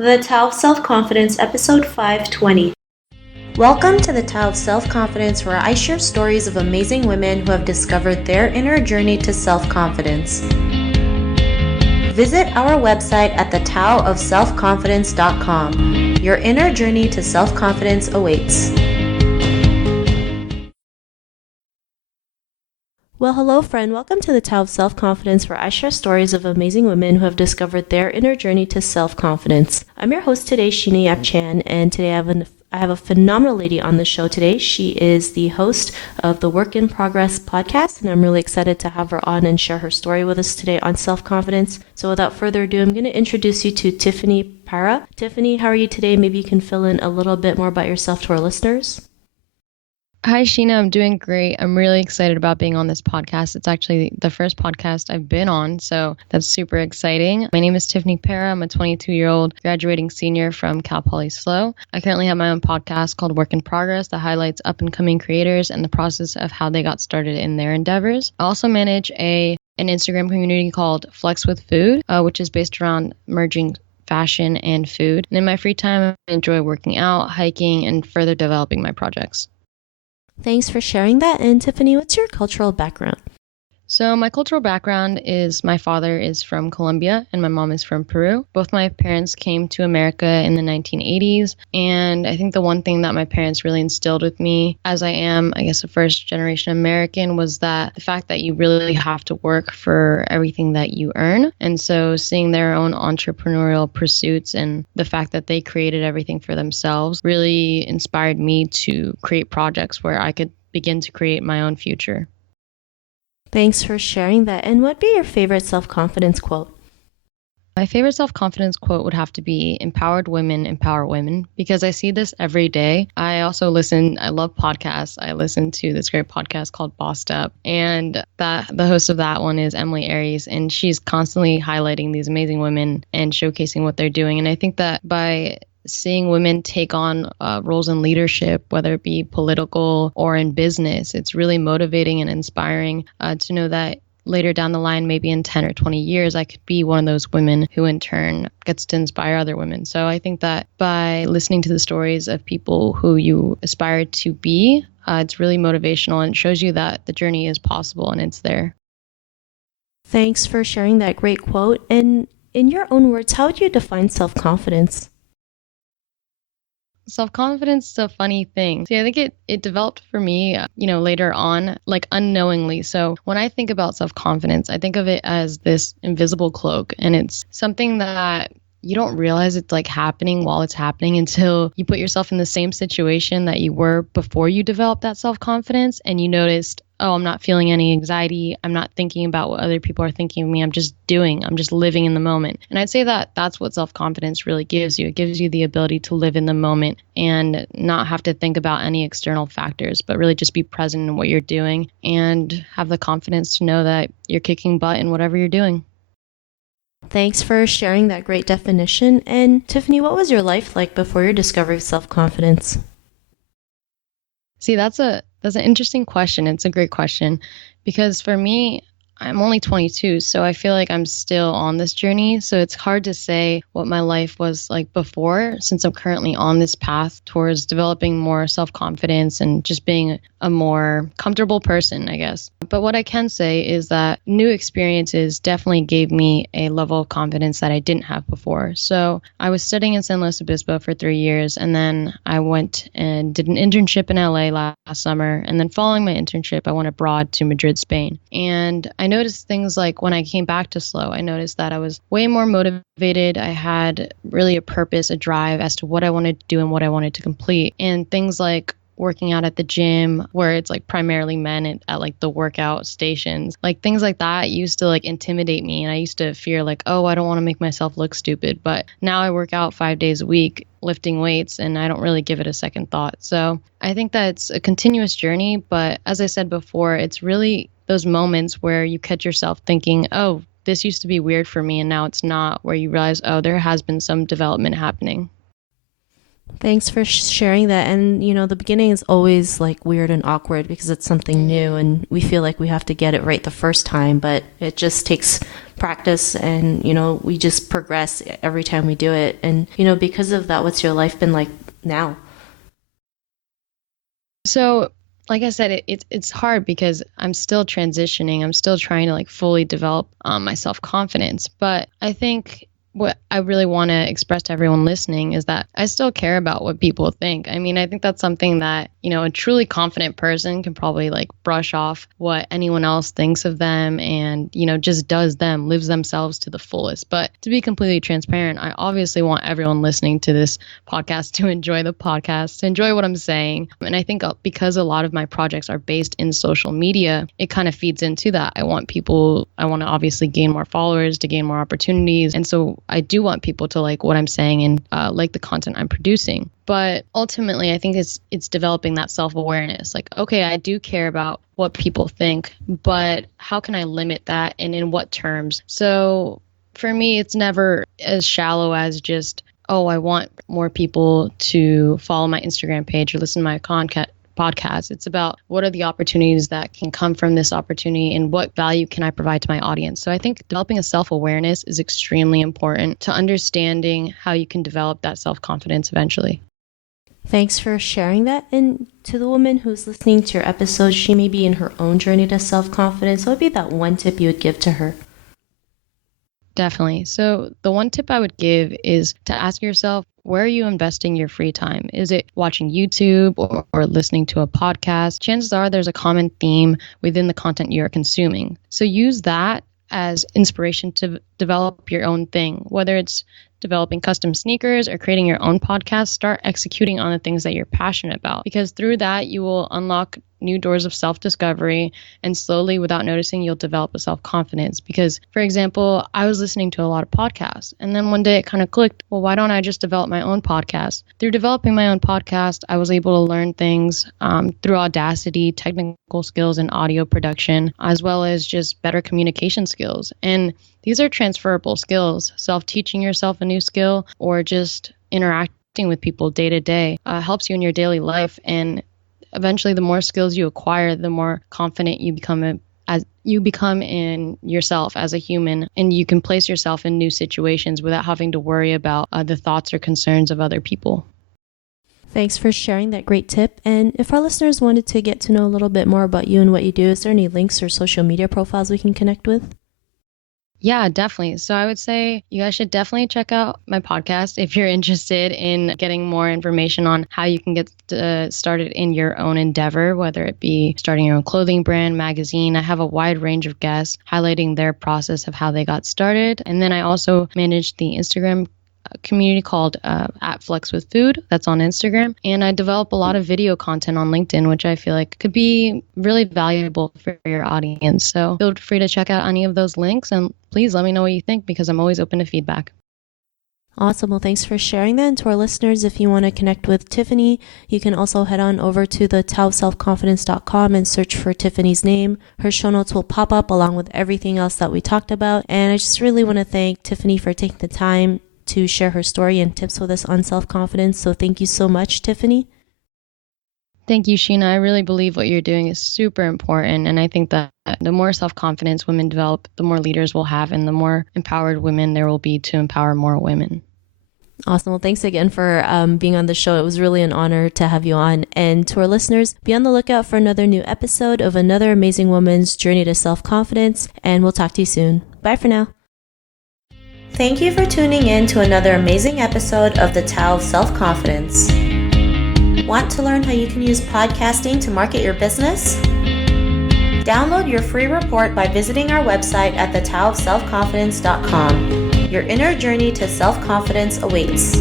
The Tao of Self-Confidence, Episode 520. Welcome to the Tao of Self-Confidence, where I share stories of amazing women who have discovered their inner journey to self-confidence. Visit our website at thetaoofselfconfidence.com. Your inner journey to self-confidence awaits. Well, hello, friend. Welcome to the Tao of Self-Confidence, where I share stories of amazing women who have discovered their inner journey to self-confidence. I'm your host today, Sheena Yap Chan, and today I have a phenomenal lady on the show today. She is the host of the Work in Progress podcast, and I'm really excited to have her on and share her story with us today on self-confidence. So without further ado, I'm going to introduce you to Tiffany Parra. Tiffany, how are you today? Maybe you can fill in a little bit more about yourself to our listeners. Hi, Sheena. I'm doing great. I'm really excited about being on this podcast. It's actually the first podcast I've been on, so that's super exciting. My name is Tiffany Parra. I'm a 22-year-old graduating senior from Cal Poly SLO. I currently have my own podcast called Work in Progress that highlights up-and-coming creators and the process of how they got started in their endeavors. I also manage an Instagram community called Flex with Food, which is based around merging fashion and food. And in my free time, I enjoy working out, hiking, and further developing my projects. Thanks for sharing that. And Tiffany, what's your cultural background? So my cultural background is my father is from Colombia and my mom is from Peru. Both my parents came to America in the 1980s. And I think the one thing that my parents really instilled with me, as I am, I guess, a first generation American, was that the fact that you really have to work for everything that you earn. And so seeing their own entrepreneurial pursuits and the fact that they created everything for themselves really inspired me to create projects where I could begin to create my own future. Thanks for sharing that. And what'd be your favorite self-confidence quote? My favorite self-confidence quote would have to be empowered women empower women, because I see this every day. I love podcasts. I listen to this great podcast called Bossed Up, and the host of that one is Emily Aries, and she's constantly highlighting these amazing women and showcasing what they're doing. And I think that by seeing women take on roles in leadership, whether it be political or in business, it's really motivating and inspiring to know that later down the line, maybe in 10 or 20 years, I could be one of those women who in turn gets to inspire other women. So I think that by listening to the stories of people who you aspire to be, it's really motivational and it shows you that the journey is possible and it's there. Thanks for sharing that great quote. And in your own words, how would you define self-confidence? Self-confidence is a funny thing. See, I think it developed for me, later on, like unknowingly. So when I think about self-confidence, I think of it as this invisible cloak, and it's something that you don't realize it's like happening while it's happening until you put yourself in the same situation that you were before you developed that self-confidence, and you noticed, oh, I'm not feeling any anxiety. I'm not thinking about what other people are thinking of me. I'm just living in the moment. And I'd say that that's what self-confidence really gives you. It gives you the ability to live in the moment and not have to think about any external factors, but really just be present in what you're doing and have the confidence to know that you're kicking butt in whatever you're doing. Thanks for sharing that great definition. And Tiffany, what was your life like before your discovery of self-confidence? See, that's an interesting question. It's a great question because for me, I'm only 22, so I feel like I'm still on this journey. So it's hard to say what my life was like before, since I'm currently on this path towards developing more self-confidence and just being a more comfortable person, I guess. But what I can say is that new experiences definitely gave me a level of confidence that I didn't have before. So I was studying in San Luis Obispo for 3 years, and then I went and did an internship in LA last summer. And then following my internship, I went abroad to Madrid, Spain. And I noticed things like when I came back to SLO, I noticed that I was way more motivated. I had really a purpose, a drive as to what I wanted to do and what I wanted to complete. And things like working out at the gym, where it's like primarily men at like the workout stations, like things like that used to like intimidate me. And I used to fear like, oh, I don't want to make myself look stupid. But now I work out 5 days a week lifting weights and I don't really give it a second thought. So I think that it's a continuous journey. But as I said before, it's really those moments where you catch yourself thinking, oh, this used to be weird for me and now it's not, where you realize, oh, there has been some development happening. Thanks for sharing that. And, the beginning is always like weird and awkward because it's something new and we feel like we have to get it right the first time, but it just takes practice and, we just progress every time we do it. And, because of that, what's your life been like now? So, like I said, it's hard because I'm still transitioning. I'm still trying to like fully develop my self confidence. But I think what I really want to express to everyone listening is that I still care about what people think. I mean, I think that's something that, a truly confident person can probably like brush off what anyone else thinks of them and, just does them, lives themselves to the fullest. But to be completely transparent, I obviously want everyone listening to this podcast to enjoy the podcast, to enjoy what I'm saying. And I think because a lot of my projects are based in social media, it kind of feeds into that. I want to obviously gain more followers, to gain more opportunities. And so I do want people to like what I'm saying and like the content I'm producing. But ultimately, I think it's developing that self-awareness. Like, okay, I do care about what people think, but how can I limit that and in what terms? So for me, it's never as shallow as just, oh, I want more people to follow my Instagram page or listen to my podcast. It's about what are the opportunities that can come from this opportunity and what value can I provide to my audience. So I think developing a self-awareness is extremely important to understanding how you can develop that self-confidence eventually. Thanks for sharing that. And to the woman who's listening to your episode, she may be in her own journey to self-confidence. What would be that one tip you would give to her? Definitely. So the one tip I would give is to ask yourself, where are you investing your free time? Is it watching YouTube or listening to a podcast? Chances are there's a common theme within the content you're consuming. So use that as inspiration to develop your own thing, whether it's developing custom sneakers or creating your own podcast. Start executing on the things that you're passionate about, because through that you will unlock new doors of self-discovery, and slowly, without noticing, you'll develop a self-confidence. Because, for example, I was listening to a lot of podcasts, and then one day it kind of clicked, well, why don't I just develop my own podcast? Through developing my own podcast, I was able to learn things through Audacity, technical skills in audio production, as well as just better communication skills. And these are transferable skills. Self-teaching yourself a new skill or just interacting with people day to day helps you in your daily life. And eventually, the more skills you acquire, the more confident you become in yourself as a human, and you can place yourself in new situations without having to worry about the thoughts or concerns of other people. Thanks for sharing that great tip. And if our listeners wanted to get to know a little bit more about you and what you do, is there any links or social media profiles we can connect with? Yeah, definitely. So I would say you guys should definitely check out my podcast if you're interested in getting more information on how you can get started in your own endeavor, whether it be starting your own clothing brand, magazine. I have a wide range of guests highlighting their process of how they got started. And then I also manage the Instagram community called at Flex with Food. That's on Instagram. And I develop a lot of video content on LinkedIn, which I feel like could be really valuable for your audience. So feel free to check out any of those links, and please let me know what you think, because I'm always open to feedback. Awesome. Well, thanks for sharing that. And to our listeners, if you want to connect with Tiffany, you can also head on over to the taoselfconfidence.com and search for Tiffany's name. Her show notes will pop up along with everything else that we talked about. And I just really want to thank Tiffany for taking the time to share her story and tips with us on self-confidence. So thank you so much, Tiffany. Thank you, Sheena. I really believe what you're doing is super important. And I think that the more self-confidence women develop, the more leaders we'll have, and the more empowered women there will be to empower more women. Awesome. Well, thanks again for being on the show. It was really an honor to have you on. And to our listeners, be on the lookout for another new episode of another amazing woman's journey to self-confidence. And we'll talk to you soon. Bye for now. Thank you for tuning in to another amazing episode of the Tao of Self-Confidence. Want to learn how you can use podcasting to market your business? Download your free report by visiting our website at thetaoofselfconfidence.com. Your inner journey to self-confidence awaits.